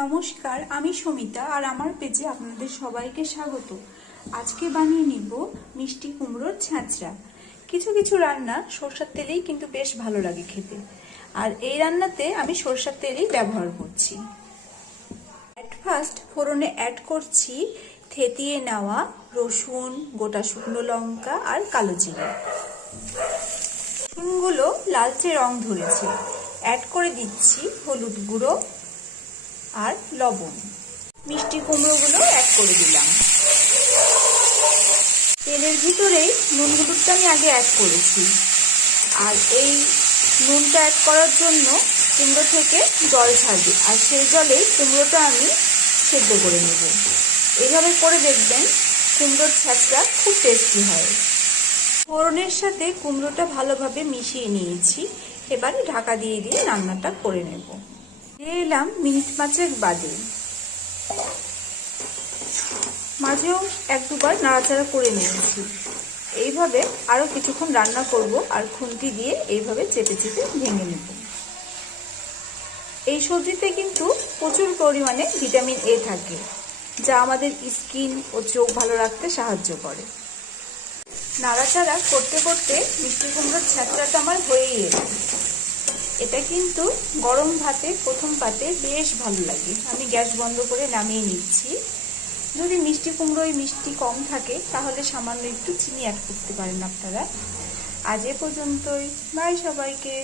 নমস্কার, আমি সমিতা আর আমার পেজে আপনাদের সবাইকে স্বাগত। আজকে বানিয়ে নিব মিষ্টি কুমড়োর ছ্যাঁচড়া। কিছু কিছু রান্না সরষের তেলেই কিন্তু বেশ ভালো লাগে খেতে, আর এই রান্নাতে আমি সরষের তেলই ব্যবহার করছি। ফার্স্ট ফোড়নে অ্যাড করছি থেতিয়ে নেওয়া রসুন, গোটা শুকনো লঙ্কা আর কালো জিরে। রসুনগুলো লালচে রং ধরেছে। অ্যাড করে দিচ্ছি হলুদ গুঁড়ো আর লবণ। মিষ্টি কুমড়োগুলো অ্যাড করে দিলাম। তেলের ভিতরেই নুন হলুদটা আমি আগে অ্যাড করেছি, আর এই নুনটা অ্যাড করার জন্য কুমড়ো থেকে জল ছাড়বে, আর সেই জলেই কুমড়োটা আমি সেদ্ধ করে নেব। এইভাবে করে দেখবেন কুমড়োর ছ্যাঁচড়া খুব টেস্টি হয়। ফোড়নের সাথে কুমড়োটা ভালোভাবে মিশিয়ে নিয়েছি। এবারে ঢাকা দিয়ে দিয়ে রান্নাটা করে নেব। দিয়ে এলাম মিনিট পাঁচেক বাদে। মাঝেও এক দুবার নাড়াচাড়া করে নিয়েছি। এইভাবে আরো কিছুক্ষণ রান্না করব, আর খুন্তি দিয়ে এইভাবে চেপে চেপে ভেঙে নেব। এই সবজিতে কিন্তু প্রচুর পরিমাণে ভিটামিন এ থাকে, যা আমাদের স্কিন ও চোখ ভালো রাখতে সাহায্য করে। নাড়াচাড়া করতে করতে মিষ্টি কুমড়োর ছ্যাঁচড়াটা আমার হয়েই এলো। এটা কিন্তু গরম ভাতে প্রথম পাতে বেশ ভালো লাগে। আমি গ্যাস বন্ধ করে নামিয়ে নিচ্ছি। যদি মিষ্টি কুমড়োয় মিষ্টি কম থাকে তাহলে সামান্য একটু চিনি অ্যাড করতে পারেন আপনারা। আজ এ পর্যন্তই। বাই সবাইকে।